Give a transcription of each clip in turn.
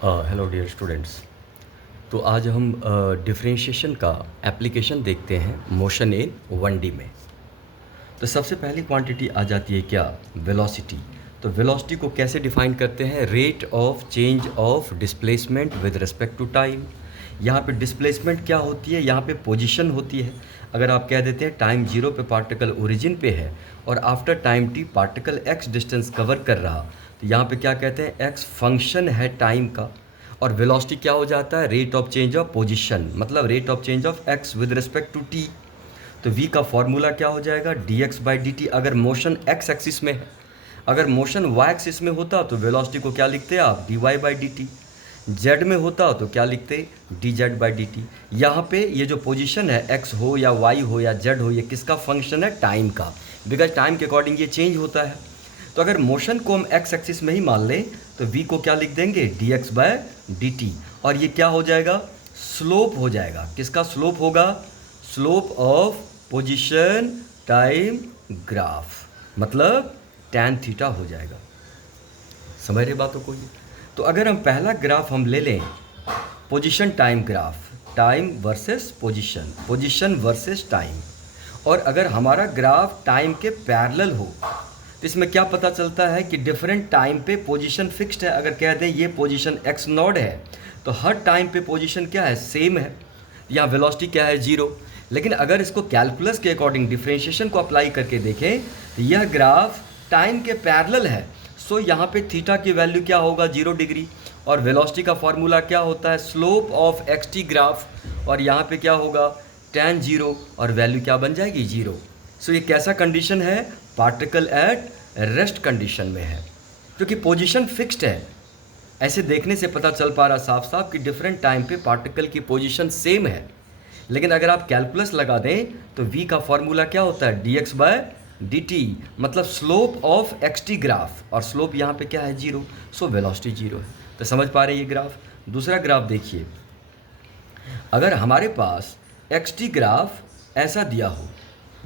Hello dear students. तो आज हम डिफरेंशिएशन का एप्लीकेशन देखते हैं मोशन इन 1D में। तो सबसे पहली क्वांटिटी आ जाती है क्या? वेलोसिटी। तो वेलोसिटी को कैसे डिफाइन करते हैं? Rate of change of displacement with respect to time. यहाँ पे डिस्प्लेसमेंट क्या होती है? यहाँ पे पोजीशन होती है। अगर आप कह देते हैं टाइम 0 पे पार्टिकल ओरिजिन पे है और after time t particle x distance cover कर रहा, तो यहाँ पे क्या कहते हैं? x फंक्शन है टाइम का। और वेलोसिटी क्या हो जाता है? Rate of change of position, मतलब rate of change of x with respect to t। तो v का फॉर्मूला क्या हो जाएगा? dx/dt। अगर मोशन x एक्सिस में है, अगर मोशन y एक्सिस में होता तो वेलोसिटी को क्या लिखते आप? dy/dt। z में होता तो क्या लिखते? dz/dt। यहाँ पे ये जो पोजीशन है x हो या y हो या z हो, ये किसका फंक्शन है? टाइम का। बिकॉज टाइम के अकॉर्डिंग ये चेंज होता है। तो अगर मोशन को हम x एक्सिस में ही मान लें तो v को क्या लिख देंगे? dx/dt। और ये क्या हो जाएगा? स्लोप हो जाएगा। किसका स्लोप होगा? Slope of position time graph, मतलब tan थीटा हो जाएगा। समझ रहे बातों को? ये तो अगर हम पहला ग्राफ हम ले लें, position time graph, time versus position, position versus time, और अगर हमारा ग्राफ टाइम के पैरेलल हो तो इसमें क्या पता चलता है कि डिफरेंट टाइम पे पोजीशन फिक्स्ड है। अगर कह दें ये पोजीशन x नॉड है तो हर टाइम पे पोजीशन क्या है? सेम है। यहाँ वेलोसिटी क्या है? 0। लेकिन अगर इसको कैलकुलस के अकॉर्डिंग डिफरेंशिएशन को अप्लाई करके देखें तो यह ग्राफ टाइम के पैरेलल है। सो यहाँ पे थीटा की वैल्यू क्या होगा? 0 डिग्री। और वेलोसिटी का फॉर्मूला क्या होता है? Slope of xt graph. और यहाँ पे क्या होगा? tan 0, और वैल्यू क्या बन जाएगी? 0। सो ये कैसा कंडीशन है? पार्टिकल एट रेस्ट कंडीशन में है, क्योंकि पोजीशन फिक्स्ड है। ऐसे देखने से पता चल पा रहा साफ साफ कि डिफरेंट टाइम पे पार्टिकल की पोजीशन सेम है। लेकिन अगर आप कैलकुलस लगा दें तो v का फॉर्मूला क्या होता है? dx/dt, मतलब स्लोप ऑफ xt ग्राफ, और स्लोप यहाँ पे क्या है? 0। सो वेलोसिटी 0 है। तो समझ पा रहे हैं ये ग्राफ? दूसरा ग्राफ देखिए, अगर हमारे पास xt ग्राफ ऐसा दिया हो,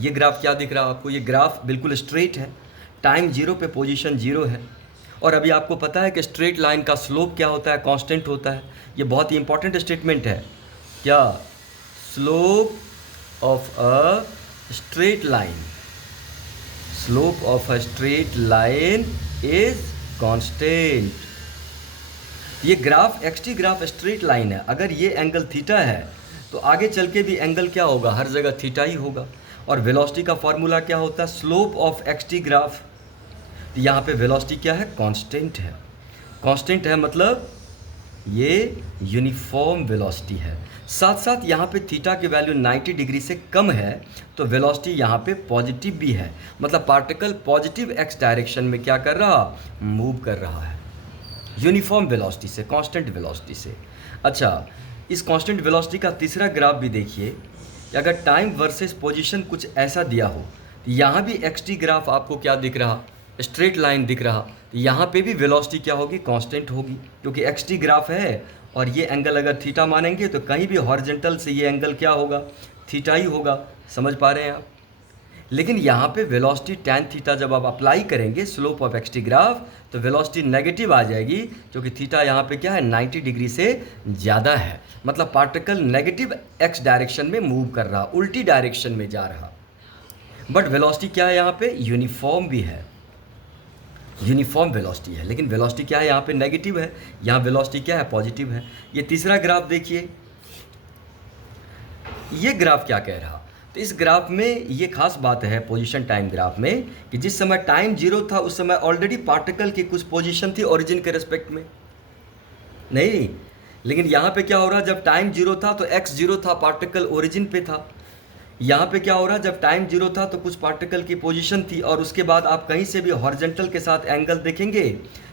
ये ग्राफ क्या दिख रहा है आपको? ये ग्राफ बिल्कुल स्ट्रेट है, टाइम 0 पे पोजीशन 0 है। और अभी आपको पता है कि स्ट्रेट लाइन का स्लोप क्या होता है? कांस्टेंट होता है। ये बहुत ही इंपॉर्टेंट स्टेटमेंट है। क्या? Slope of a straight line, slope of a straight line is constant. ये graph xt graph straight line है। अगर ये एंगल थीटा है तो आगे चल के भी एंगल क्या होगा? हर जगह थीटा ही होगा। और वेलोसिटी का फॉर्मूला क्या होता है? Slope of xt graph. तो यहाँ पे वेलोसिटी क्या है? कांस्टेंट है। कांस्टेंट है मतलब ये यूनिफॉर्म वेलोसिटी है। साथ साथ यहाँ पे थीटा की वैल्यू 90 डिग्री से कम है तो वेलोसिटी यहाँ पे पॉजिटिव भी है, मतलब पार्टिकल पॉजिटिव x डायरेक्शन में क्या कर रहा? मूव कर रहा है, यूनिफॉर्म वेलोसिटी से, कांस्टेंट वेलोसिटी से। अच्छा, इस कांस्टेंट वेलोसिटी का तीसरा ग्राफ भी देखिए कि अगर टाइम वर्सेस पोजीशन कुछ ऐसा दिया हो तो यहाँ भी xt ग्राफ आपको क्या दिख रहा? स्ट्रेट लाइन दिख रहा। तो यहाँ पे भी वेलोसिटी क्या होगी? कांस्टेंट होगी, क्योंकि xt ग्राफ है। और ये एंगल अगर थीटा मानेंगे तो कहीं भी हॉरिजॉन्टल से ये एंगल क्या होगा? थीटा ही होगा। समझ पा रहे हैं आप? लेकिन यहाँ पे वेलोसिटी tan थीटा जब आप अप्लाई करेंगे स्लोप ऑफ xt ग्राफ तो वेलोसिटी नेगेटिव आ जाएगी, क्योंकि थीटा यहाँ पे क्या है? 90 डिग्री से ज़्यादा है, मतलब पार्टिकल नेगेटिव x डायरेक्शन में मूव कर रहा, उल्टी डायरेक्शन में जा रहा। बट वेलोसिटी क्या है? यहाँ पे यूनिफॉर्म भी है, यूनिफॉर्म वेलोसिटी है। लेकिन वेलोसिटी क्या है? यहाँ पे नेगेटिव है, यहाँ वेलोसिटी क्या है? पॉजिटिव है। ये तीसरा ग्राफ देखिए, ये ग्राफ क्या कह रहा? तो इस ग्राफ में ये खास बात है पोजीशन टाइम ग्राफ में कि जिस समय टाइम 0 था उस समय ऑलरेडी पार्टिकल की कुछ पोजीशन थी ओरिजिन के रिस्पेक्ट में, नहीं। लेकिन यहाँ पे क्या हो रहा? जब टाइम 0 था तो x 0 था, पार्टिकल ओरिजिन पे था। यहाँ पे क्या हो रहा? जब टाइम 0 था तो कुछ पार्टिकल की पोजीशन थी, और उसके बाद आप कहीं से भी हॉरिजॉन्टल के साथ एंगल देखेंगे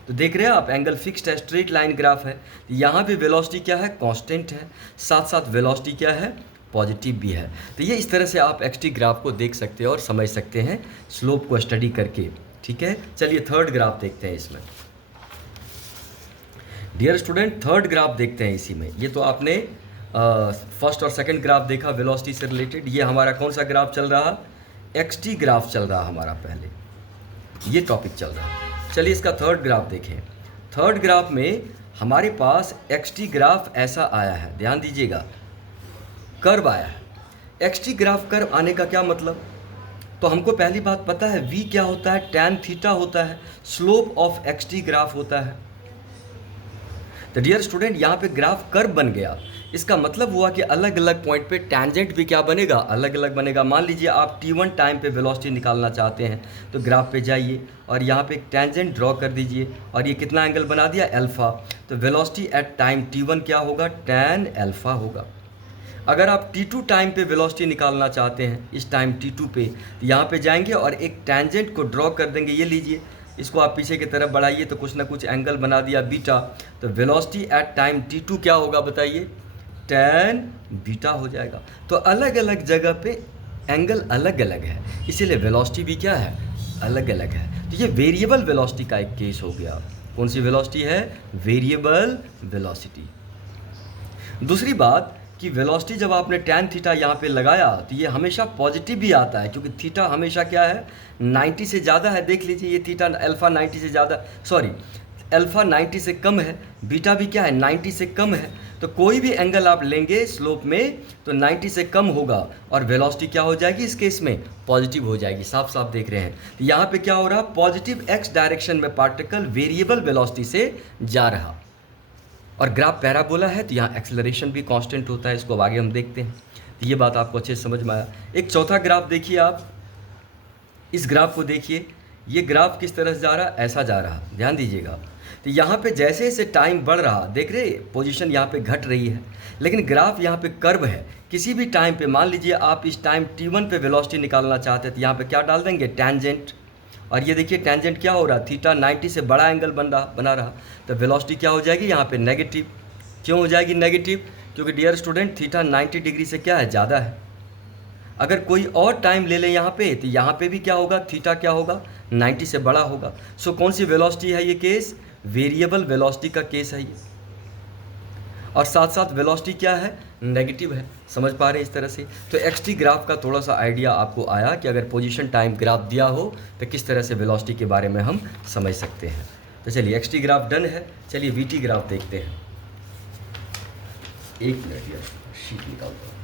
तो देख रहे हैं आप, एंगल फिक्स्ड है, स्ट्रेट लाइन ग्राफ है। यहाँ पे वेलोसिटी क्या है? कांस्टेंट है। साथ साथ वेलोसिटी क्या है? पॉजिटिव भी है। तो ये इस तरह से आप xt ग्राफ को देख सकते हैं और समझ सकते हैं स्लोप को स्टडी करके। ठीक है, चलिए थर्ड ग्राफ देखते हैं इसमें। डियर स्टूडेंट, थर्ड ग्राफ देखते हैं इसी में। ये तो आपने फर्स्ट और सेकंड ग्राफ देखा वेलोसिटी से रिलेटेड। ये हमारा कौन सा ग्राफ चल रहा? xt ग्राफ चल रहा हमारा, पहले ये टॉपिक चल रहा। चलिए इसका थर्ड ग्राफ देखें। थर्ड ग्राफ में हमारे पास एक्स टी ग्राफ ऐसा आया है, ध्यान दीजिएगा, कर्व आया है। एक्स टी ग्राफ कर्व आने का क्या मतलब? तो हमको पहली बात पता है v क्या होता है, tan थीटा होता है, slope of x T graph होता है। तो डियर स्टूडेंट, यहाँ पे ग्राफ कर्व बन गया, इसका मतलब हुआ कि अलग अलग पॉइंट पे टेंजेंट भी क्या बनेगा, अलग अलग बनेगा। मान लीजिए आप t1 टाइम पे वेलोसिटी निकालना चाहते हैं, तो ग्राफ पे जाइए और यहाँ पे एक टेंजेंट ड्रॉ कर दीजिए, और ये कितना एंगल बना दिया, अल्फ़ा। तो वेलोसिटी एट टाइम t1 क्या होगा, tan अल्फ़ा होगा। अगर आप t2 टाइम पे वेलोसिटी निकालना चाहते हैं, इस टाइम t2 पे, तो यहाँ पे जाएंगे और एक टेंजेंट को ड्रॉ कर देंगे, ये लीजिए, इसको आप पीछे की तरफ बढ़ाइए तो कुछ ना कुछ एंगल बना दिया बीटा। तो वेलोसिटी एट टाइम t2 क्या होगा बताइए, tan बीटा हो जाएगा। तो अलग अलग जगह पे एंगल अलग अलग है, इसीलिए वेलोसिटी भी क्या है, अलग अलग है। तो ये वेरिएबल वेलोसिटी का एक केस हो गया। कौन सी वेलोसिटी है, वेरिएबल वेलोसिटी। दूसरी बात कि वेलोसिटी जब आपने tan थीटा यहाँ पे लगाया तो ये हमेशा पॉजिटिव भी आता है, क्योंकि थीटा हमेशा क्या है, 90 से ज़्यादा है। देख लीजिए ये थीटा अल्फ़ा 90 से ज़्यादा, सॉरी अल्फ़ा 90 से कम है, बीटा भी क्या है, 90 से कम है। तो कोई भी एंगल आप लेंगे स्लोप में तो 90 से कम होगा, और वेलोसिटी क्या हो जाएगी इस केस में, पॉजिटिव हो जाएगी। साफ साफ देख रहे हैं। तो यहाँ पे क्या हो रहा, पॉजिटिव एक्स डायरेक्शन में पार्टिकल वेरिएबल वेलोसिटी से जा रहा, और ग्राफ पैराबोला है तो यहाँ एक्सेलरेशन भी कांस्टेंट होता है। इसको अब आगे हम देखते हैं, तो ये बात आपको अच्छे से समझ में आया। एक चौथा ग्राफ देखिए, आप इस ग्राफ को देखिए, ये ग्राफ किस तरह से जा रहा, ऐसा जा रहा, ध्यान दीजिएगा। तो यहाँ पे जैसे जैसे टाइम बढ़ रहा, देख रहे पोजीशन यहाँ पे घट रही है, लेकिन ग्राफ यहाँ पे कर्व है। किसी भी टाइम पे मान लीजिए आप इस टाइम t1 पे वेलोसिटी निकालना चाहते हैं, तो यहाँ पे क्या डाल देंगे, टेंजेंट। और ये देखिए टेंजेंट क्या हो रहा, थीटा 90 से बड़ा एंगल बना रहा, तो वेलोसिटी क्या हो जाएगी यहाँ पे, नेगेटिव। क्यों हो जाएगी नेगेटिव, क्योंकि डियर स्टूडेंट थीटा 90 डिग्री से क्या है, ज़्यादा है। अगर कोई और टाइम ले लें यहाँ पे, तो यहाँ पे भी क्या होगा, थीटा क्या होगा, 90 से बड़ा होगा। सो कौन सी वेलोसिटी है ये केस, वेरिएबल वेलोसिटी का केस है ये, और साथ साथ वेलोसिटी क्या है, नेगेटिव है। समझ पा रहे हैं इस तरह से। तो एक्स टी ग्राफ का थोड़ा सा आइडिया आपको आया कि अगर पोजीशन टाइम ग्राफ दिया हो तो किस तरह से वेलोसिटी के बारे में हम समझ सकते हैं। तो चलिए एक्स टी ग्राफ डन है, चलिए वी टी ग्राफ देखते हैं। एक मिनट यार, शीट निकालता हूँ।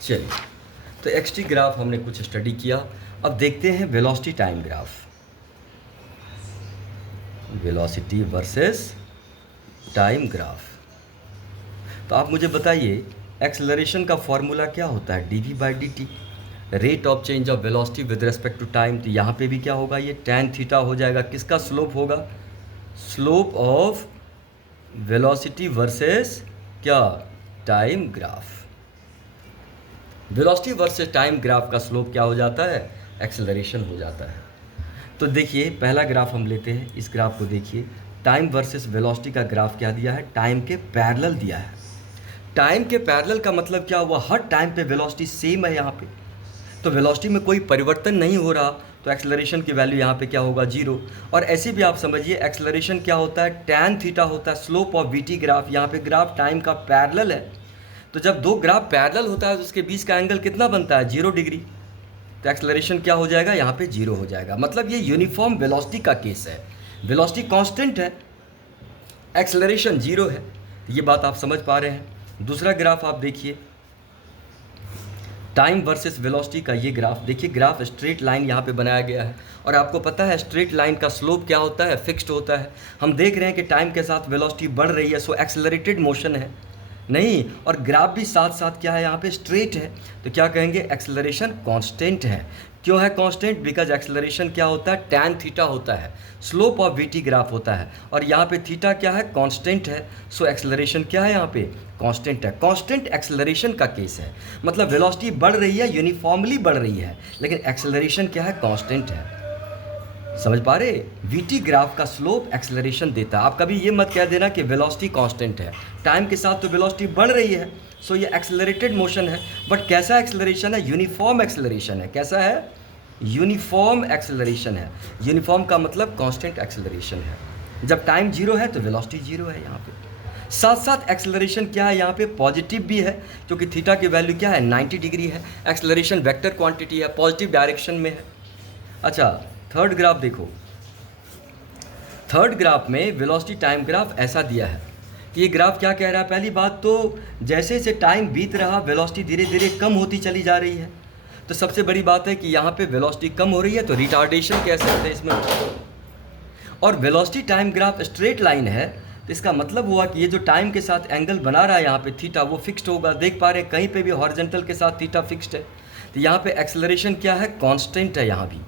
चलिए, तो एक्स टी ग्राफ हमने कुछ स्टडी किया, अब देखते हैं velocity time graph, velocity versus time graph. तो आप मुझे बताइए एक्सेलरेशन का फॉर्मूला क्या होता है, dv by dt, rate of change of velocity with respect to time. तो यहाँ पे भी क्या होगा, ये tan थीटा हो जाएगा। किसका स्लोप होगा, स्लोप ऑफ वेलोसिटी वर्सेस क्या, time graph. Velocity versus time graph का स्लोप क्या हो जाता है, एक्सेलरेशन हो जाता है। तो देखिए पहला ग्राफ हम लेते हैं, इस ग्राफ को देखिए, टाइम वर्सेस वेलोसिटी का ग्राफ क्या दिया है, टाइम के पैरेलल दिया है। टाइम के पैरेलल का मतलब क्या हुआ, हर टाइम पे वेलोसिटी सेम है यहाँ पे, तो वेलोसिटी में कोई परिवर्तन नहीं हो रहा, तो एक्सेलरेशन की वैल्यू यहाँ पे क्या होगा, 0। और ऐसे भी आप समझिए एक्सेलरेशन क्या होता है, tan थीटा होता है, slope of we T graph. यहाँ पे ग्राफ टाइम का पैरेलल है, तो जब दो ग्राफ पैरेलल होता है तो उसके बीच का एंगल कितना बनता है, 0 डिग्री। तो एक्सेलरेशन क्या हो जाएगा, यहाँ पे 0 हो जाएगा। मतलब ये यूनिफॉर्म वेलोसिटी का केस है, वेलोसिटी कांस्टेंट है, एक्सेलरेशन 0 है। तो ये बात आप समझ पा रहे हैं। दूसरा ग्राफ आप देखिए, टाइम वर्सेस वेलोसिटी का ये ग्राफ देखिए, ग्राफ स्ट्रेट लाइन यहाँ पे बनाया गया है, और आपको पता है स्ट्रेट लाइन का स्लोप क्या होता है, फिक्स्ड होता है। हम देख रहे हैं कि टाइम के साथ वेलोसिटी बढ़ रही है, सो एक्सेलरेटेड मोशन है नहीं, और ग्राफ भी साथ साथ क्या है, यहाँ पे स्ट्रेट है, तो क्या कहेंगे, एक्सेलरेशन कांस्टेंट है। क्यों है कांस्टेंट, बिकॉज एक्सेलरेशन क्या होता है, tan थीटा होता है, slope of we T graph होता है, और यहाँ पे थीटा क्या है, कांस्टेंट है, सो एक्सेलरेशन क्या है, यहाँ पे कांस्टेंट है। कांस्टेंट एक्सेलरेशन का केस है, मतलब वेलोसिटी बढ़ रही है, यूनिफॉर्मली बढ़ रही है, लेकिन एक्सेलरेशन क्या है, कांस्टेंट है। समझ पा रहे, वीटी ग्राफ का स्लोप एक्सेलरेशन देता है। आप कभी ये मत कह देना कि वेलोसिटी कांस्टेंट है, टाइम के साथ तो वेलोसिटी बढ़ रही है, सो ये एक्सेलरेटेड मोशन है, बट कैसा एक्सेलरेशन है, यूनिफॉर्म एक्सेलरेशन है। कैसा है, यूनिफॉर्म एक्सेलरेशन है। यूनिफॉर्म का मतलब कांस्टेंट एक्सेलरेशन है। जब टाइम 0 है तो वेलोसिटी 0 है यहाँ पे। साथ साथ एक्सेलरेशन क्या है यहाँ पे पॉजिटिव भी है, क्योंकि थीटा की वैल्यू क्या है 90 डिग्री है। एक्सेलरेशन वेक्टर क्वांटिटी है, पॉजिटिव डायरेक्शन में है। अच्छा, थर्ड ग्राफ देखो। थर्ड ग्राफ में वेलोसिटी टाइम ग्राफ ऐसा दिया है कि ये ग्राफ क्या कह रहा है। पहली बात तो जैसे जैसे टाइम बीत रहा वेलोसिटी धीरे धीरे कम होती चली जा रही है। तो सबसे बड़ी बात है कि यहाँ पे वेलोसिटी कम हो रही है, तो रिटार्डेशन कह सकते हैं इसमें। और velocity time graph straight line है, तो इसका मतलब हुआ कि ये जो टाइम के साथ एंगल बना रहा है यहाँ पे थीटा, वो फिक्स्ड होगा। देख पा रहे हैं कहीं पे भी हॉरिजॉन्टल के साथ थीटा फिक्स्ड है। तो यहाँ पे एक्सेलरेशन क्या है, कांस्टेंट है। यहाँ भी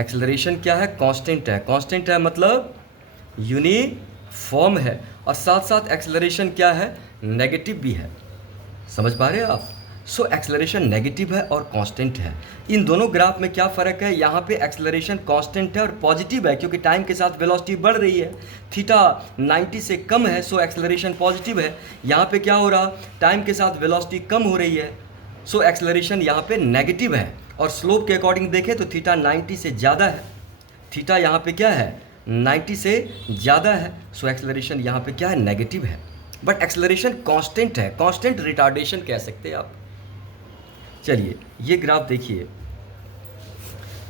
एक्सेलरेशन क्या है, कांस्टेंट है। कांस्टेंट है मतलब यूनिफॉर्म है। और साथ साथ एक्सेलरेशन क्या है, नेगेटिव भी है। समझ पा रहे हैं आप? सो एक्सेलरेशन नेगेटिव है और कांस्टेंट है। इन दोनों ग्राफ में क्या फ़र्क है, यहाँ पे एक्सेलरेशन कांस्टेंट है और पॉजिटिव है, क्योंकि टाइम के साथ वेलोसिटी बढ़ रही है। थीटा 90 से कम है, सो एक्सेलरेशन पॉजिटिव है। यहाँ पे क्या हो रहा, टाइम के साथ वेलोसिटी कम हो रही है, सो एक्सेलरेशन यहाँ पे नेगेटिव है। और स्लोप के अकॉर्डिंग देखें तो थीटा 90 से ज़्यादा है। थीटा यहाँ पे क्या है, 90 से ज़्यादा है, सो एक्सेलरेशन यहाँ पे क्या है, नेगेटिव है। बट एक्सेलरेशन कांस्टेंट है, कांस्टेंट रिटार्डेशन कह सकते हैं आप। चलिए ये ग्राफ देखिए,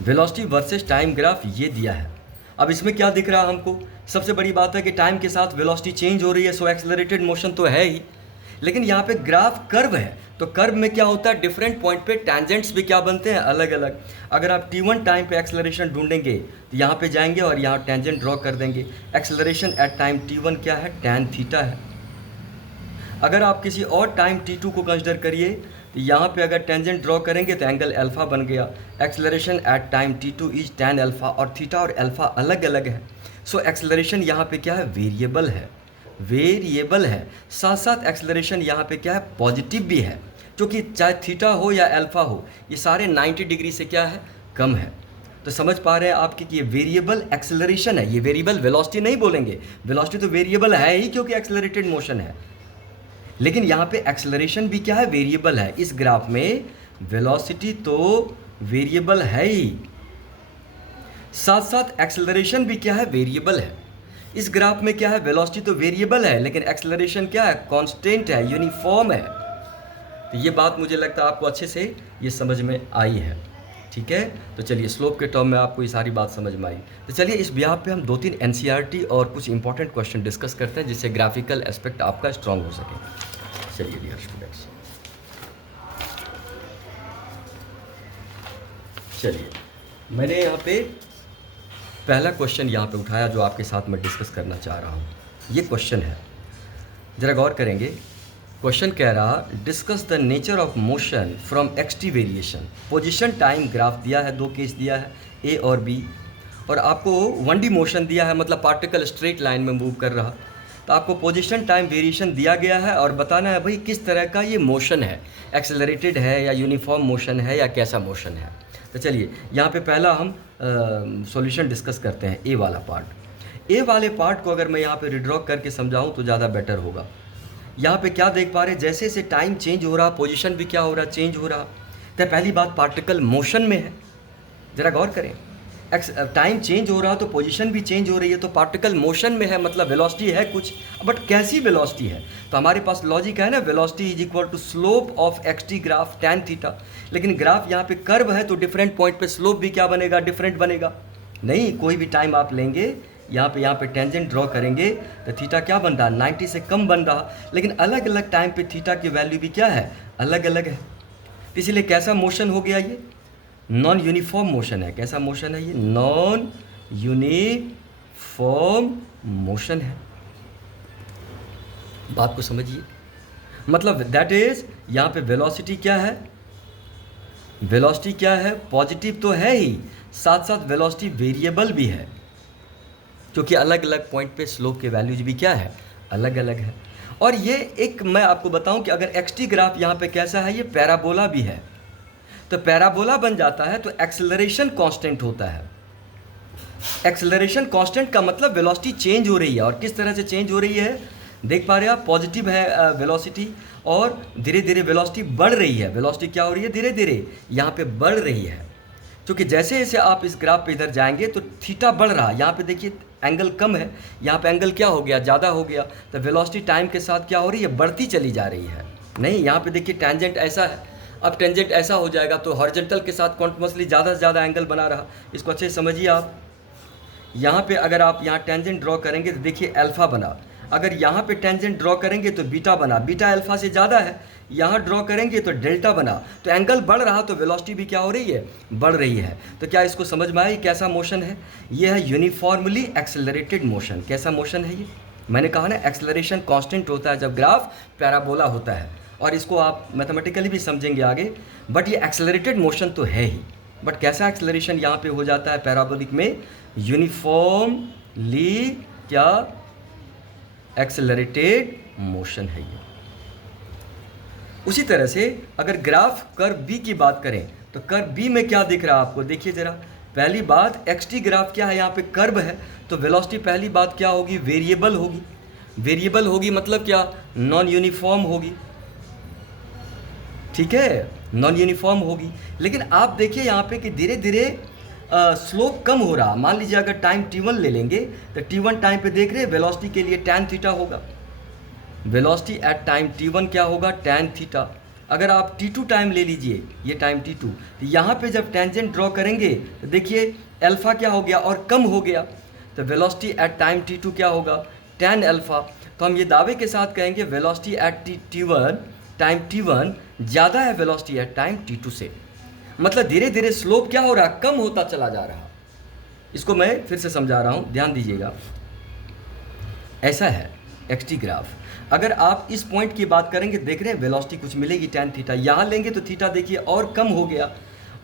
वेलोसिटी वर्सेस टाइम ग्राफ ये दिया है। अब इसमें क्या दिख रहा है हमको, सबसे बड़ी बात है कि टाइम के साथ वेलोसिटी चेंज हो रही है, सो एक्सेलरेटेड मोशन तो है ही। लेकिन यहाँ पे ग्राफ कर्व है, तो कर्व में क्या होता है, डिफरेंट पॉइंट पे टेंजेंट्स भी क्या बनते हैं, अलग अलग। अगर आप t1 टाइम पे एक्सेलरेशन ढूंढेंगे तो यहाँ पे जाएंगे और यहाँ टेंजेंट ड्रॉ कर देंगे। एक्सेलरेशन एट टाइम t1 क्या है, tan थीटा है। अगर आप किसी और टाइम t2 को कंसिडर करिए तो यहाँ पे अगर टेंजेंट ड्रॉ करेंगे तो एंगल अल्फा बन गया। Acceleration at time t2 is tan alpha, और थीटा और अल्फा अलग अलग है। सो एक्सेलरेशन यहाँ पे क्या है, वेरिएबल है, वेरिएबल है। साथ साथ एक्सेलरेशन यहाँ पे क्या है, पॉजिटिव भी है, क्योंकि चाहे थीटा हो या अल्फा हो, ये सारे 90 डिग्री से क्या है, कम है। तो समझ पा रहे हैं आपकी कि ये वेरिएबल एक्सेलरेशन है, ये वेरिएबल वेलोसिटी नहीं बोलेंगे। वेलोसिटी तो वेरिएबल है ही, क्योंकि एक्सेलरेटेड मोशन है। लेकिन यहाँ पे एक्सेलरेशन भी क्या है, वेरिएबल है। इस ग्राफ में वेलोसिटी तो वेरिएबल है ही, साथ साथ एक्सेलरेशन भी क्या है, वेरिएबल है। इस ग्राफ में क्या है, वेलोसिटी तो वेरिएबल है, लेकिन एक्सेलरेशन क्या है, कांस्टेंट है, यूनिफॉर्म है। तो ये बात मुझे लगता है आपको अच्छे से ये समझ में आई है। ठीक है, तो चलिए स्लोप के टर्म में आपको ये सारी बात समझ में आई। तो चलिए इस बिहाफ पे हम 2-3 एनसीईआरटी और कुछ इंपॉर्टेंट क्वेश्चन डिस्कस करते हैं, जिससे ग्राफिकल एस्पेक्ट आपका स्ट्रांग हो सके। चलिए डियर स्टूडेंट्स, चलिए मैंने यहाँ पे पहला क्वेश्चन यहाँ पे उठाया जो आपके साथ मैं डिस्कस करना चाह रहा हूँ। ये क्वेश्चन है, ज़रा गौर करेंगे। क्वेश्चन कह रहा, discuss the nature of motion from x t variation. Position time graph दिया है, 2 केस दिया है, ए और बी, और आपको 1D मोशन दिया है, मतलब पार्टिकल स्ट्रेट लाइन में मूव कर रहा। तो आपको पोजीशन टाइम वेरिएशन दिया गया है और बताना है भाई किस तरह का ये मोशन है, एक्सेलरेटेड है या यूनिफॉर्म मोशन है या कैसा मोशन है। तो चलिए यहाँ पे पहला हम सॉल्यूशन डिस्कस करते हैं, ए वाला पार्ट। ए वाले पार्ट को अगर मैं यहाँ पे रिड्रॉ करके समझाऊँ तो ज़्यादा बेटर होगा। यहाँ पे क्या देख पा रहे हैं, जैसे जैसे टाइम चेंज हो रहा, पोजीशन भी क्या हो रहा, चेंज हो रहा। तो पहली बात, पार्टिकल मोशन में है, ज़रा गौर करें। टाइम चेंज हो रहा तो पोजीशन भी चेंज हो रही है, तो पार्टिकल मोशन में है, मतलब वेलोसिटी है कुछ, बट कैसी वेलोसिटी है। तो हमारे पास लॉजिक है ना, velocity is equal to slope of x t graph tan theta. लेकिन ग्राफ यहाँ पे कर्व है, तो डिफरेंट पॉइंट पे स्लोप भी क्या बनेगा, डिफरेंट बनेगा। नहीं, कोई भी टाइम आप लेंगे, यहाँ पे टेंजेंट ड्रॉ करेंगे तो थीटा क्या बन रहा, 90 से कम बन रहा। लेकिन अलग अलग टाइम पे थीटा की वैल्यू भी क्या है, अलग अलग है। इसीलिए कैसा मोशन हो गया, ये नॉन यूनिफॉर्म मोशन है। कैसा मोशन है ये, नॉन यूनिफॉर्म मोशन है। बात को समझिए, मतलब दैट इज यहाँ पे वेलोसिटी क्या है, वेलोसिटी क्या है, पॉजिटिव तो है ही, साथ साथ वेलोसिटी वेरिएबल भी है, क्योंकि अलग अलग पॉइंट पे स्लोप के वैल्यूज भी क्या है, अलग अलग है। और ये एक मैं आपको बताऊं कि अगर एक्सटी ग्राफ यहाँ पे कैसा है, ये पैराबोला भी है। तो पैराबोला बन जाता है तो एक्सेलरेशन कांस्टेंट होता है। एक्सेलरेशन कांस्टेंट का मतलब वेलोसिटी चेंज हो रही है, और किस तरह से चेंज हो रही है देख पा रहे हैं आप। पॉजिटिव है वेलोसिटी, और धीरे धीरे वेलोसिटी बढ़ रही है। वेलोसिटी क्या हो रही है, धीरे धीरे यहाँ पे बढ़ रही है। क्योंकि जैसे जैसे आप इस ग्राफ पे इधर जाएंगे तो थीटा बढ़ रहा है, यहाँ पे देखिए एंगल कम है, यहाँ पे एंगल क्या हो गया, ज़्यादा हो गया, तो वेलोसिटी टाइम के साथ क्या हो रही है, बढ़ती चली जा रही है। नहीं, यहाँ पे देखिए टेंजेंट ऐसा है, अब टेंजेंट ऐसा हो जाएगा तो हॉरिजॉन्टल के साथ कॉन्टिन्यूसली ज़्यादा से ज़्यादा एंगल बना रहा। इसको अच्छे से समझिए आप। यहाँ पे अगर आप यहाँ टेंजेंट ड्रॉ करेंगे तो देखिए अल्फ़ा बना, अगर यहाँ पे टेंजेंट ड्रॉ करेंगे तो बीटा बना, बीटा अल्फ़ा से ज़्यादा है, यहाँ ड्रॉ करेंगे तो डेल्टा बना, तो एंगल बढ़ रहा तो वेलोसिटी भी क्या हो रही है, बढ़ रही है। तो क्या इसको समझ में आया कैसा मोशन है, ये है यूनिफॉर्मली एक्सेलरेटेड मोशन। कैसा मोशन है ये, मैंने कहा ना एक्सेलरेशन कांस्टेंट होता है जब ग्राफ पैराबोला होता है, और इसको आप मैथमेटिकली भी समझेंगे आगे, बट ये एक्सेलरेटेड मोशन तो है ही, बट कैसा एक्सेलरेशन यहाँ पे हो जाता है पैराबोलिक में, यूनिफॉर्मली क्या एक्सेलरेटेड मोशन है ये। उसी तरह से अगर ग्राफ कर्व बी की बात करें तो कर्व बी में क्या दिख रहा है आपको, देखिए जरा। पहली बात एक्स टी ग्राफ क्या है, यहाँ पे कर्व है तो वेलोसिटी पहली बात क्या होगी, वेरिएबल होगी। वेरिएबल होगी मतलब क्या, नॉन यूनिफॉर्म होगी, ठीक है, नॉन यूनिफॉर्म होगी। लेकिन आप देखिए यहाँ पे कि धीरे धीरे स्लोप कम हो रहा। मान लीजिए अगर टाइम t1 ले लेंगे तो t1 टाइम पे देख रहे हैं वेलोसिटी के लिए tan थीटा होगा, वेलोसिटी एट टाइम t1 क्या होगा, tan थीटा। अगर आप t2 टाइम ले लीजिए, ये टाइम t2, तो यहाँ पे जब टेंजेंट ड्रॉ करेंगे तो देखिए अल्फ़ा क्या हो गया और कम हो गया, तो वेलोसिटी एट टाइम t2 क्या होगा, tan अल्फ़ा। तो हम ये दावे के साथ कहेंगे velocity at t1 time t1 ज़्यादा है वेलोसिटी एट टाइम t2 से। मतलब धीरे धीरे स्लोप क्या हो रहा, कम होता चला जा रहा। इसको मैं फिर से समझा रहा हूँ, ध्यान दीजिएगा। ऐसा है एक्स टी ग्राफ। अगर आप इस पॉइंट की बात करेंगे, देख रहे हैं वेलोसिटी कुछ मिलेगी tan थीटा, यहाँ लेंगे तो थीटा देखिए और कम हो गया,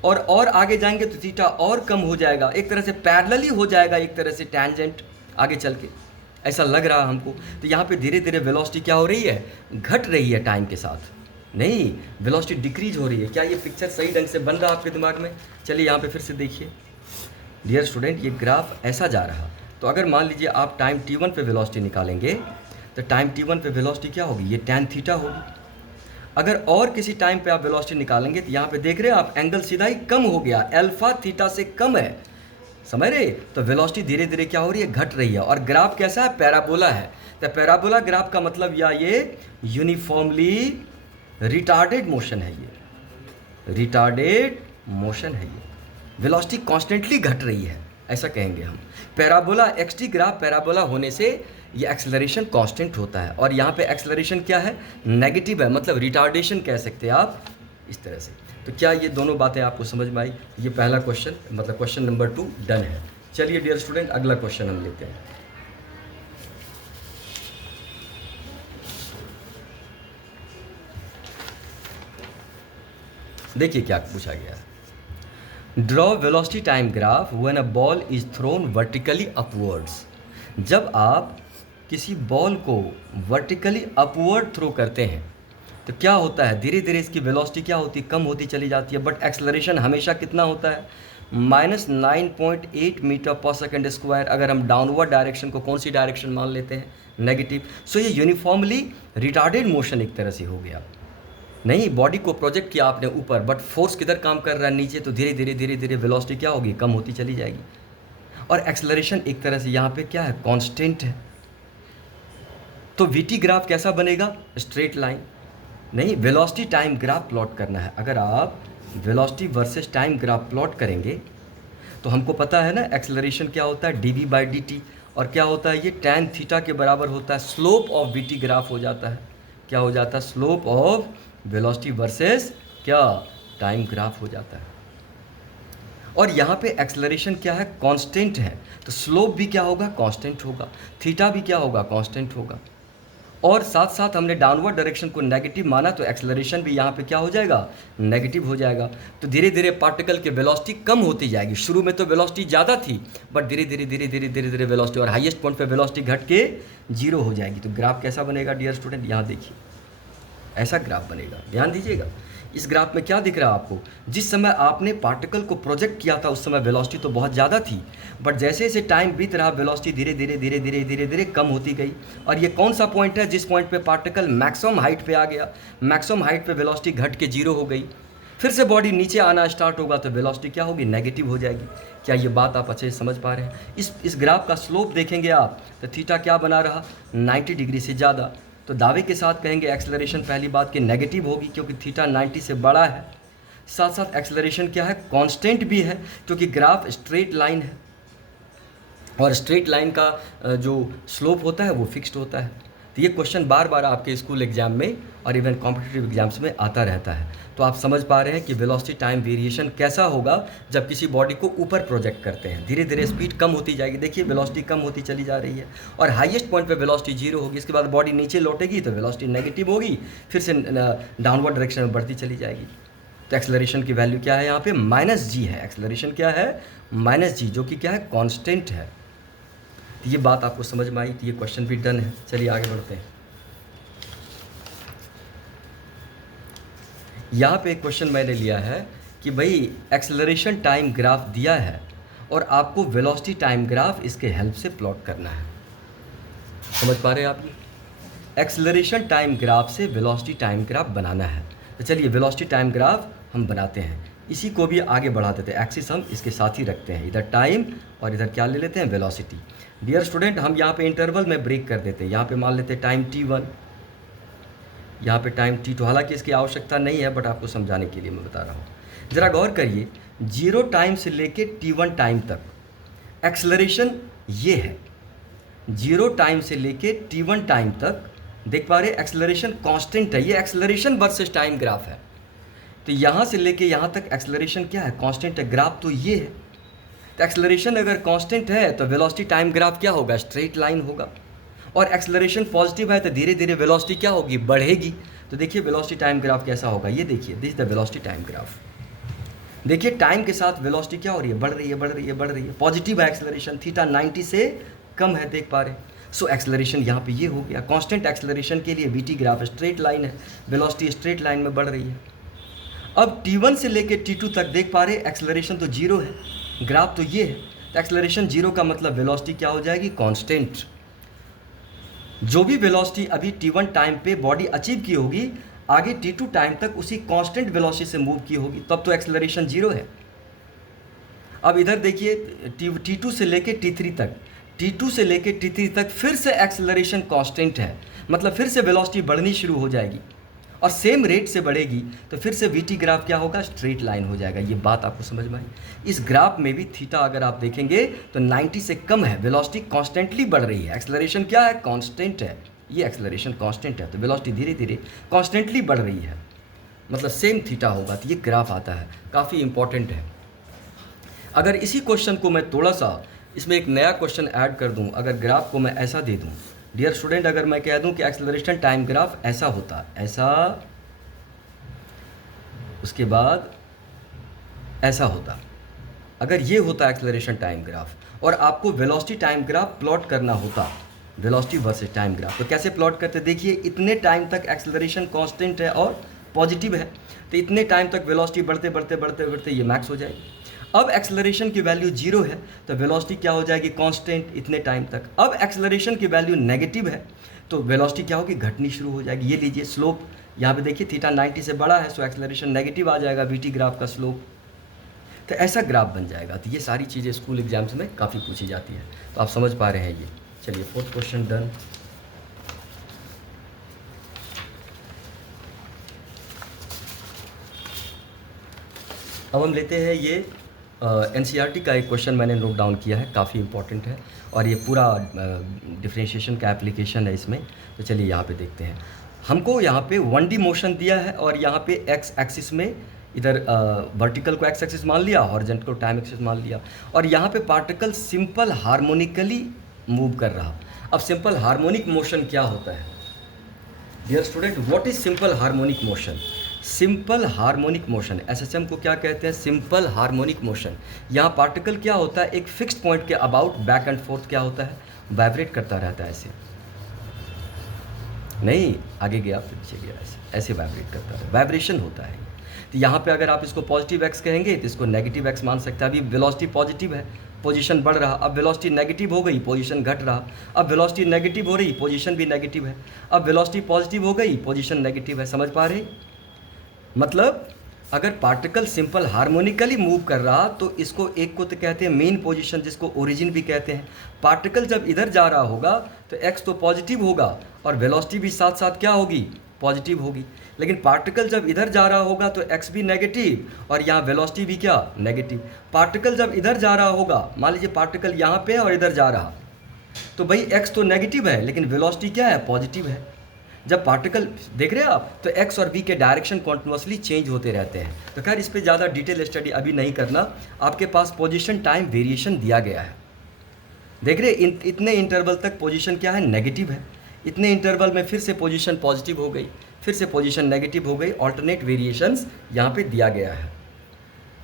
और आगे जाएंगे तो थीटा और कम हो जाएगा, एक तरह से पैरेलली हो जाएगा, एक तरह से टेंजेंट आगे चल के, ऐसा लग रहा हमको। तो यहाँ पे धीरे धीरे वेलोसिटी क्या हो रही है, घट रही है टाइम के साथ, नहीं वेलोसिटी डिक्रीज हो रही है। क्या ये पिक्चर सही ढंग से बन रहा है आपके दिमाग में? चलिए यहाँ पे फिर से देखिए डियर स्टूडेंट, ये ग्राफ ऐसा जा रहा। तो अगर मान लीजिए आप टाइम t1 पे वेलोसिटी निकालेंगे तो टाइम t1 पे वेलोसिटी क्या होगी, ये tan थीटा होगी। अगर और किसी टाइम पे आप वेलोसिटी निकालेंगे तो यहाँ पे देख रहे हैं आप एंगल सीधा ही कम हो गया, अल्फा थीटा से कम है, समझ रहे। तो वेलोसिटी धीरे धीरे क्या हो रही है, घट रही है। और ग्राफ कैसा है, पैराबोला है। तो पैराबोला ग्राफ का मतलब या ये यूनिफॉर्मली रिटार्डेड मोशन है, ये रिटार्डेड मोशन है, ये वेलोसिटी कॉन्स्टेंटली घट रही है, ऐसा कहेंगे हम। Parabola x T graph parabola होने से ये एक्सेलरेशन कांस्टेंट होता है, और यहाँ पे एक्सेलरेशन क्या है, नेगेटिव है, मतलब रिटार्डेशन कह सकते हैं आप इस तरह से। तो क्या ये दोनों बातें आपको समझ में आई? ये पहला क्वेश्चन, मतलब क्वेश्चन नंबर 2 डन है। चलिए डियर स्टूडेंट, अगला क्वेश्चन हम लेते हैं। देखिए क्या पूछा गया है, draw velocity time graph when a ball is thrown vertically upwards. जब आप किसी बॉल को वर्टिकली अपवर्ड थ्रो करते हैं तो क्या होता है, धीरे धीरे इसकी वेलोसिटी क्या होती है, कम होती चली जाती है, बट एक्सेलरेशन हमेशा कितना होता है, -9.8 मीटर पर सेकेंड स्क्वायर। अगर हम डाउनवर्ड डायरेक्शन को कौन सी डायरेक्शन मान लेते हैं, नेगेटिव। सो ये यूनिफॉर्मली रिटार्डेड मोशन एक तरह से हो गया। नहीं, बॉडी को प्रोजेक्ट किया आपने ऊपर, बट फोर्स किधर काम कर रहा है, नीचे, तो धीरे धीरे धीरे धीरे वेलोसिटी क्या होगी, कम होती चली जाएगी। और एक्सेलरेशन एक तरह से यहाँ पे क्या है, कांस्टेंट है। तो वीटी ग्राफ कैसा बनेगा, स्ट्रेट लाइन। नहीं, वेलोसिटी टाइम ग्राफ प्लॉट करना है। अगर आप velocity versus time graph plot करेंगे तो हमको पता है ना एक्सेलरेशन क्या होता है, dv/dt, और क्या होता है, ये tan थीटा के बराबर होता है। स्लोप ऑफ वीटी ग्राफ हो जाता है, क्या हो जाता है, स्लोप ऑफ वेलोसिटी वर्सेस क्या, टाइम ग्राफ हो जाता है। और यहाँ पे एक्सेलरेशन क्या है, कांस्टेंट है, तो स्लोप भी क्या होगा, कांस्टेंट होगा, थीटा भी क्या होगा, कांस्टेंट होगा। और साथ साथ हमने डाउनवर्ड डायरेक्शन को नेगेटिव माना, तो एक्सेलरेशन भी यहाँ पे क्या हो जाएगा, नेगेटिव हो जाएगा। तो धीरे धीरे पार्टिकल की वेलोसिटी कम होती जाएगी। शुरू में तो वेलोसिटी ज़्यादा थी, बट धीरे धीरे धीरे धीरे धीरे धीरे वेलोसिटी, और हाईएस्ट पॉइंट पे वेलोसिटी घट के 0 हो जाएगी। तो ग्राफ कैसा बनेगा डियर स्टूडेंट, यहाँ देखिए ऐसा ग्राफ बनेगा, ध्यान दीजिएगा। इस ग्राफ में क्या दिख रहा है आपको, जिस समय आपने पार्टिकल को प्रोजेक्ट किया था उस समय वेलोसिटी तो बहुत ज़्यादा थी, बट जैसे जैसे टाइम बीत रहा वेलोसिटी धीरे धीरे धीरे धीरे धीरे धीरे कम होती गई। और ये कौन सा पॉइंट है, जिस पॉइंट पे पार्टिकल मैक्सिमम हाइट पे आ गया, मैक्सिमम हाइट पे वेलोसिटी घट के 0 हो गई। फिर से बॉडी नीचे आना स्टार्ट होगा तो वेलोसिटी क्या होगी, नेगेटिव हो जाएगी। क्या ये बात आप अच्छे से समझ पा रहे हैं? इस ग्राफ का स्लोप देखेंगे आप तो थीटा क्या बना रहा, 90 डिग्री से ज़्यादा। तो दावे के साथ कहेंगे एक्सेलरेशन पहली बात कि नेगेटिव होगी क्योंकि थीटा 90 से बड़ा है। साथ साथ एक्सेलरेशन क्या है, कांस्टेंट भी है क्योंकि ग्राफ स्ट्रेट लाइन है और स्ट्रेट लाइन का जो स्लोप होता है वो फिक्स्ड होता है। तो ये क्वेश्चन बार बार आपके स्कूल एग्जाम में और इवन कॉम्पिटिटिव एग्जाम्स में आता रहता है। तो आप समझ पा रहे हैं कि वेलोसिटी टाइम वेरिएशन कैसा होगा जब किसी बॉडी को ऊपर प्रोजेक्ट करते हैं। धीरे धीरे स्पीड कम होती जाएगी, देखिए वेलोसिटी कम होती चली जा रही है और हाईएस्ट पॉइंट पे वेलोसिटी 0 होगी। इसके बाद बॉडी नीचे लौटेगी तो वेलोसिटी नेगेटिव होगी, फिर से डाउनवर्ड डायरेक्शन में बढ़ती चली जाएगी। तो एक्सेलरेशन की वैल्यू क्या है यहाँ पे, -g है। एक्सेलरेशन क्या है, -g, जो कि क्या है, कांस्टेंट है। तो ये बात आपको समझ में आई, तो ये क्वेश्चन भी डन है। चलिए आगे बढ़ते हैं। यहाँ पे एक क्वेश्चन मैंने लिया है कि भाई एक्सेलरेशन टाइम ग्राफ दिया है और आपको वेलोसिटी टाइम ग्राफ इसके हेल्प से प्लॉट करना है। समझ पा रहे हैं आप? ये एक्सेलरेशन टाइम ग्राफ से वेलोसिटी टाइम ग्राफ बनाना है। तो चलिए वेलोसिटी टाइम ग्राफ हम बनाते हैं, इसी को भी आगे बढ़ा देते हैं। एक्सिस हम इसके साथ ही रखते हैं, इधर टाइम और इधर क्या ले लेते हैं, वेलोसिटी। डियर स्टूडेंट, हम यहाँ पे इंटरवल में ब्रेक कर देते हैं। यहाँ पे मान लेते हैं टाइम t1, यहाँ पे टाइम t2। हालांकि इसकी आवश्यकता नहीं है बट आपको समझाने के लिए मैं बता रहा हूँ। ज़रा गौर करिए, 0 टाइम से लेके t1 टाइम तक एक्सेलरेशन ये है। 0 टाइम से लेके t1 टाइम तक देख पा रहे एक्सेलरेशन कांस्टेंट है। ये एक्सेलरेशन वर्सेस टाइम ग्राफ है। तो यहाँ से लेके यहाँ तक एक्सेलरेशन क्या है, कांस्टेंट है। ग्राफ तो ये है। तो एक्सेलरेशन अगर कांस्टेंट है तो वेलोसिटी टाइम ग्राफ क्या होगा, स्ट्रेट लाइन होगा। और एक्सेलरेशन पॉजिटिव है तो धीरे धीरे वेलोसिटी क्या होगी, बढ़ेगी। तो देखिए वेलोसिटी टाइम ग्राफ कैसा होगा, ये देखिए, this the velocity time graph. देखिए टाइम के साथ वेलोसिटी क्या हो रही है, बढ़ रही है, बढ़ रही है, बढ़ रही है। पॉजिटिव है एक्सेलरेशन, थीटा 90 से कम है, देख पा रहे हैं। सो एक्सेलरेशन यहाँ पे ये हो गया। कांस्टेंट एक्सेलरेशन के लिए वीटी ग्राफ स्ट्रेट लाइन है, वेलोसिटी स्ट्रेट लाइन में बढ़ रही है। अब t1 से लेके t2 तक देख पा रहे एक्सेलरेशन तो 0 है, ग्राफ तो ये है। तो एक्सेलरेशन 0 का मतलब वेलोसिटी क्या हो जाएगी, कांस्टेंट। जो भी वेलोसिटी अभी t1 टाइम पे बॉडी अचीव की होगी, आगे t2 टाइम तक उसी कांस्टेंट वेलोसिटी से मूव की होगी, तब तो एक्सेलरेशन 0 है। अब इधर देखिए t2 से लेके t3 तक, t2 से लेके t3 तक फिर से एक्सेलरेशन कांस्टेंट है, मतलब फिर से वेलोसिटी बढ़नी शुरू हो जाएगी और सेम रेट से बढ़ेगी। तो फिर से वीटी ग्राफ क्या होगा, स्ट्रेट लाइन हो जाएगा। ये बात आपको समझ में आई? इस ग्राफ में भी थीटा अगर आप देखेंगे तो 90 से कम है, वेलोसिटी कॉन्स्टेंटली बढ़ रही है। एक्सेलरेशन क्या है, कांस्टेंट है। ये एक्सेलरेशन कांस्टेंट है तो वेलोसिटी धीरे धीरे कॉन्स्टेंटली बढ़ रही है, मतलब सेम थीटा होगा। तो ये ग्राफ आता है, काफ़ी इंपॉर्टेंट है। अगर इसी क्वेश्चन को मैं थोड़ा सा इसमें एक नया क्वेश्चन ऐड कर दूं, अगर ग्राफ को मैं ऐसा दे दूं, डियर स्टूडेंट, अगर मैं कह दूं कि एक्सेलरेशन टाइम ग्राफ ऐसा होता, ऐसा, उसके बाद ऐसा होता, अगर ये होता एक्सेलरेशन टाइम ग्राफ और आपको वेलोसिटी टाइम ग्राफ प्लॉट करना होता, वेलोसिटी वर्सेस टाइम ग्राफ, तो कैसे प्लॉट करते? देखिए इतने टाइम तक एक्सेलरेशन कांस्टेंट है और पॉजिटिव है, तो इतने टाइम तक वेलोसिटी बढ़ते बढ़ते बढ़ते बढ़ते ये मैक्स हो जाएगी। अब एक्सेलरेशन की वैल्यू 0 है तो वेलोसिटी क्या हो जाएगी, कांस्टेंट इतने टाइम तक। अब एक्सेलरेशन की वैल्यू नेगेटिव है तो वेलोसिटी क्या होगी, घटनी शुरू हो जाएगी। ये लीजिए स्लोप, यहाँ पे देखिए थीटा 90 से बड़ा है, सो एक्सेलरेशन नेगेटिव आ जाएगा, वीटी ग्राफ का स्लोप। तो ऐसा ग्राफ बन जाएगा। तो ये सारी चीज़ें स्कूल एग्जाम्स में काफ़ी पूछी जाती है, तो आप समझ पा रहे हैं ये। चलिए 4th क्वेश्चन डन। अब हम लेते हैं ये NCERT का एक क्वेश्चन मैंने नोट डाउन किया है, काफ़ी इंपॉर्टेंट है और ये पूरा डिफरेंशिएशन का एप्लीकेशन है इसमें। तो चलिए यहाँ पे देखते हैं। हमको यहाँ पे 1D मोशन दिया है और यहाँ पे एक्स एक्सिस में, इधर वर्टिकल को एक्स एक्सिस मान लिया, हॉरिजॉन्टल को टाइम एक्सिस मान लिया, और यहाँ पे पार्टिकल सिंपल हार्मोनिकली मूव कर रहा। अब सिंपल हार्मोनिक मोशन क्या होता है dear student, what is simple harmonic motion? Simple harmonic motion, SHM को क्या कहते हैं, सिंपल हार्मोनिक मोशन। यहाँ पार्टिकल क्या होता है, एक फिक्स्ड पॉइंट के अबाउट बैक एंड फोर्थ क्या होता है, वाइब्रेट करता रहता है। ऐसे नहीं, आगे गया फिर पीछे गया, ऐसे वाइब्रेट करता है, वाइब्रेशन होता है। तो यहाँ पे अगर आप इसको पॉजिटिव एक्स कहेंगे तो इसको नेगेटिव एक्स मान सकते हैं। अभी वेलोसिटी पॉजिटिव है, पोजीशन बढ़ रहा, अब वेलोसिटी नेगेटिव हो गई, पोजीशन घट रहा। अब वेलोसिटी नेगेटिव हो रही, पोजीशन भी नेगेटिव है। अब वेलोसिटी पॉजिटिव हो गई, पोजीशन नेगेटिव है। समझ पा रहे? मतलब अगर पार्टिकल सिंपल हार्मोनिकली मूव कर रहा तो इसको एक को तो कहते हैं मेन पोजीशन, जिसको ओरिजिन भी कहते हैं। पार्टिकल जब इधर जा रहा होगा तो एक्स तो पॉजिटिव होगा और वेलोसिटी भी साथ साथ क्या होगी, पॉजिटिव होगी। लेकिन पार्टिकल जब इधर जा रहा होगा तो एक्स भी नेगेटिव और यहाँ वेलोसिटी भी क्या, नेगेटिव। पार्टिकल जब इधर जा रहा होगा, मान लीजिए पार्टिकल यहाँ पे है और इधर जा रहा, तो भाई एक्स तो नेगेटिव है लेकिन वेलोसिटी क्या है, पॉजिटिव है। जब पार्टिकल देख रहे हैं आप तो एक्स और वी के डायरेक्शन कॉन्टिन्यूसली चेंज होते रहते हैं। तो खैर इस पर ज़्यादा डिटेल स्टडी अभी नहीं करना, आपके पास पोजीशन टाइम वेरिएशन दिया गया है। देख रहे इतने इंटरवल तक पोजीशन क्या है, नेगेटिव है। इतने इंटरवल में फिर से पोजीशन पॉजिटिव हो गई, फिर से पोजीशन नेगेटिव हो गई। ऑल्टरनेट वेरिएशंस यहाँ पे दिया गया है।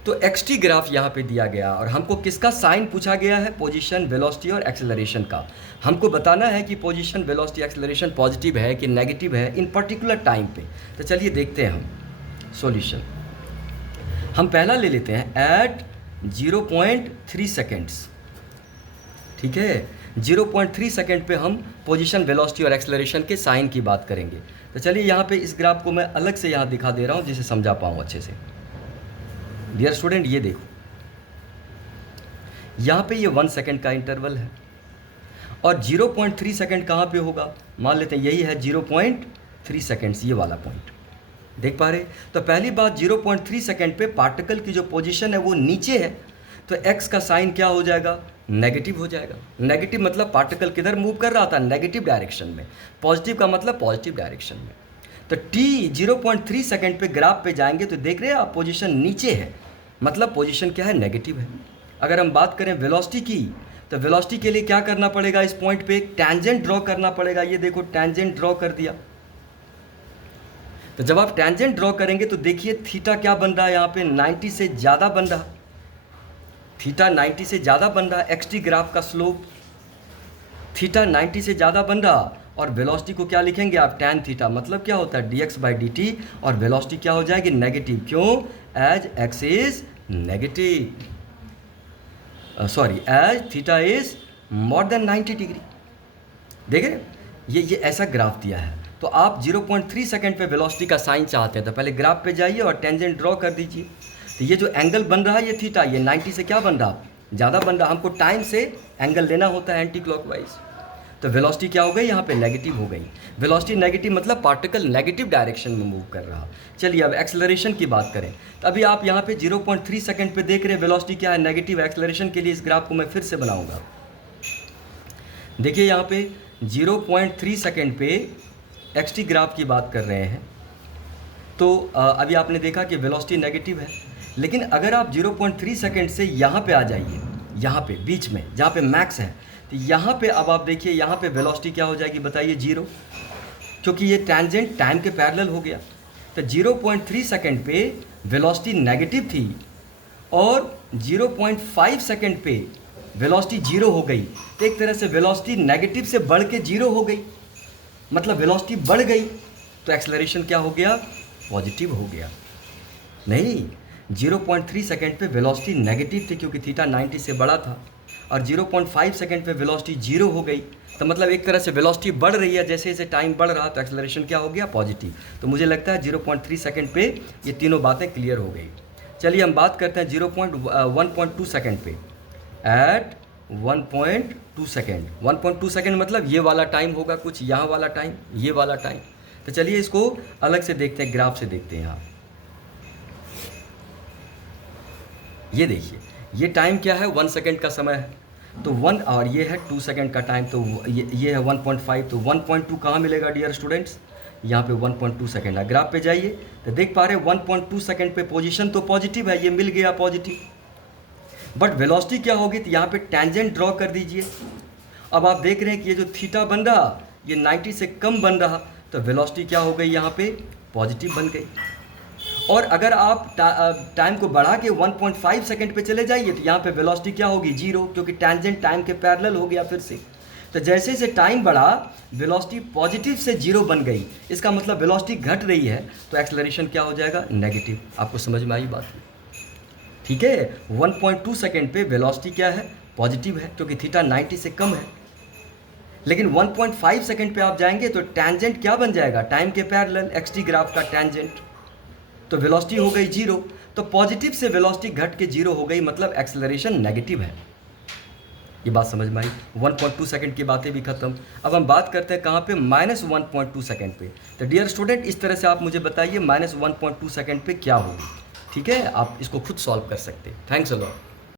तो एक्सटी ग्राफ यहाँ पे दिया गया और हमको किसका साइन पूछा गया है, पोजीशन, वेलोसिटी और एक्सेलरेशन का। हमको बताना है कि पोजीशन, वेलोसिटी, एक्सेलरेशन पॉजिटिव है कि नेगेटिव है इन पर्टिकुलर टाइम पे। तो चलिए देखते हैं हम सॉल्यूशन। हम पहला ले लेते हैं एट 0.3 सेकेंड्स। ठीक है, 0.3 सेकेंड पे हम पोजीशन, वेलोसिटी और एक्सेलरेशन के साइन की बात करेंगे। तो चलिए यहाँ पे इस ग्राफ को मैं अलग से यहाँ दिखा दे रहा हूँ जिसे समझा पाऊँ अच्छे से। डियर स्टूडेंट ये देखो, यहाँ पे ये 1 सेकेंड का इंटरवल है और 0.3 सेकेंड कहाँ पे होगा, मान लेते हैं यही है 0.3 सेकेंड्स, ये वाला पॉइंट देख पा रहे। तो पहली बात 0.3 सेकेंड पे पार्टिकल की जो पोजीशन है वो नीचे है, तो एक्स का साइन क्या हो जाएगा, नेगेटिव हो जाएगा। नेगेटिव मतलब पार्टिकल किधर मूव कर रहा था, नेगेटिव डायरेक्शन में। पॉजिटिव का मतलब पॉजिटिव डायरेक्शन में। तो टी 0.3 सेकेंड पे ग्राफ पे जाएंगे तो देख रहे हैं आप पोजीशन नीचे है, मतलब पोजीशन क्या है, नेगेटिव है। अगर हम बात करें वेलोसिटी की, तो वेलोसिटी के लिए क्या करना पड़ेगा, इस पॉइंट पे एक टेंजेंट ड्रॉ करना पड़ेगा। ये देखो टेंजेंट ड्रॉ कर दिया। तो जब आप टेंजेंट ड्रॉ करेंगे तो देखिए थीटा क्या बन रहा है, यहाँ पे 90 से ज़्यादा बन रहा, थीटा 90 से ज़्यादा बन रहा। एक्सटी ग्राफ का स्लोप थीटा 90 से ज़्यादा बन रहा और वेलोसिटी को क्या लिखेंगे आप, टैन थीटा। मतलब क्या होता है, dx/dt, और वेलोसिटी क्या हो जाएगी, नेगेटिव। क्यों, as x is negative, sorry as theta is more than 90 degree. देखे ये ऐसा ग्राफ दिया है। तो आप 0.3 सेकेंड पे वेलोसिटी का साइन चाहते हैं तो पहले ग्राफ पे जाइए और टेंजेंट ड्रॉ कर दीजिए। तो ये जो एंगल बन रहा है ये थीटा, ये 90 से क्या बन रहा, ज़्यादा बन रहा। हमको टाइम से एंगल लेना होता है एंटी क्लॉकवाइज। तो वेलोसिटी क्या हो गई, यहाँ पे नेगेटिव हो गई। वेलोसिटी नेगेटिव मतलब पार्टिकल नेगेटिव डायरेक्शन में मूव कर रहा। चलिए अब एक्सेलरेशन की बात करें तो अभी आप यहाँ पे 0.3 सेकेंड पे देख रहे हैं वेलोसिटी क्या है, नेगेटिव। एक्सेलरेशन के लिए इस ग्राफ को मैं फिर से बनाऊंगा। देखिए यहाँ पे 0.3 सेकेंड पे एक्सटी ग्राफ की बात कर रहे हैं। तो अभी आपने देखा कि वेलोसिटी नेगेटिव है, लेकिन अगर आप 0.3 सेकेंड से यहाँ पे आ जाइए, यहाँ पे बीच में जहाँ पे मैक्स है, तो यहाँ पे अब आप देखिए यहाँ पे वेलोसिटी क्या हो जाएगी बताइए, 0, क्योंकि ये टेंजेंट टाइम के पैरेलल हो गया। तो 0.3 सेकेंड पे वेलोसिटी नेगेटिव थी और 0.5 सेकेंड पे वेलोसिटी 0 हो गई। तो एक तरह से वेलोसिटी नेगेटिव से बढ़ के 0 हो गई, मतलब वेलोसिटी बढ़ गई। तो एक्सेलरेशन क्या हो गया, पॉजिटिव हो गया। नहीं, 0.3 सेकेंड पे वेलोसिटी नेगेटिव थी क्योंकि थीटा 90 से बड़ा था, और 0.5 सेकेंड पे वेलोसिटी 0 हो गई। तो मतलब एक तरह से वेलोसिटी बढ़ रही है, जैसे जैसे टाइम बढ़ रहा तो एक्सेलरेशन क्या हो गया, पॉजिटिव। तो मुझे लगता है 0.3 सेकेंड पे ये तीनों बातें क्लियर हो गई। चलिए हम बात करते हैं 1.2 सेकेंड पे। एट 1.2 सेकेंड, 1.2 सेकेंड मतलब ये वाला टाइम होगा, कुछ यहाँ वाला टाइम, ये वाला टाइम। तो चलिए इसको अलग से देखते हैं, ग्राफ से देखते हैं। यहाँ ये देखिए ये टाइम क्या है, 1 सेकेंड का समय है, तो 1, और ये है 2 सेकेंड का टाइम, तो ये है 1.5। तो 1.2 कहाँ मिलेगा डियर स्टूडेंट्स, यहाँ पे 1.2 सेकेंड है। ग्राफ पे जाइए तो देख पा रहे हैं 1.2 सेकेंड पे पोजीशन तो पॉजिटिव है, ये मिल गया पॉजिटिव, बट वेलोसिटी क्या होगी, तो यहाँ पे टेंजेंट ड्रॉ कर दीजिए। अब आप देख रहे हैं कि ये जो थीटा बन रहा ये 90 से कम बन रहा, तो वेलोसिटी क्या हो गई, यहाँ पे पॉजिटिव बन गई। और अगर आप टाइम को बढ़ा के 1.5 सेकेंड पे चले जाइए तो यहाँ पे वेलोसिटी क्या होगी, 0, क्योंकि टेंजेंट टाइम के पैरेलल हो गया फिर से। तो जैसे जैसे टाइम बढ़ा वेलोसिटी पॉजिटिव से 0 बन गई, इसका मतलब वेलोसिटी घट रही है, तो एक्सेलरेशन क्या हो जाएगा, नेगेटिव। आपको समझ में आई बात, ठीक है। 1.2 सेकेंड पे वेलोसिटी क्या है, पॉजिटिव है, क्योंकि थीटा 90 से कम है। लेकिन 1.5 सेकेंड पे आप जाएंगे तो टेंजेंट क्या बन जाएगा, टाइम के पैरेलल, एक्सटी ग्राफ का टेंजेंट। तो वेलोसिटी हो गई जीरो। तो पॉजिटिव से वेलोसिटी घट के जीरो हो गई, मतलब एक्सेलरेशन नेगेटिव है। ये बात समझ में आई। 1.2 सेकंड की बातें भी खत्म। अब हम बात करते हैं कहाँ पे, -1.2 सेकंड पे। तो डियर स्टूडेंट, इस तरह से आप मुझे बताइए -1.2 सेकंड पे क्या होगी। ठीक है, आप इसको खुद सॉल्व कर सकते हैं। Thanks a lot.